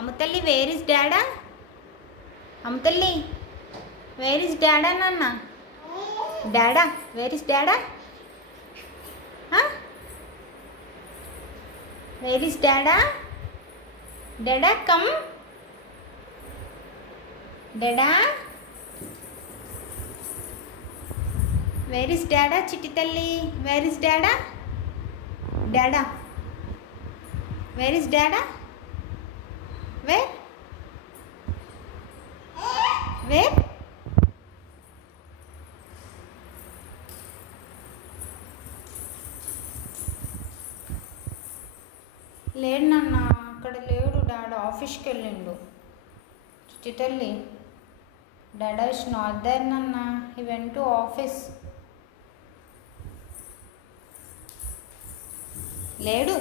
అమ్ముతల్లి where is dada? అమ్ముతల్లి where is dada నాన్న? Dada where is dada? Where is dada? Dada come. Dada where is dada? చిట్టి తల్లి where is dada? Dada where is dada? Where where లేడు నాన్న, అక్కడ లేడు. Dada ఆఫీస్కి వెళ్ళిండు. చిట్టి తల్లి డాడా ఇస్ నాట్ దేర్ నాన్న, హీ వెంట్ టు ఆఫీస్. లేడు.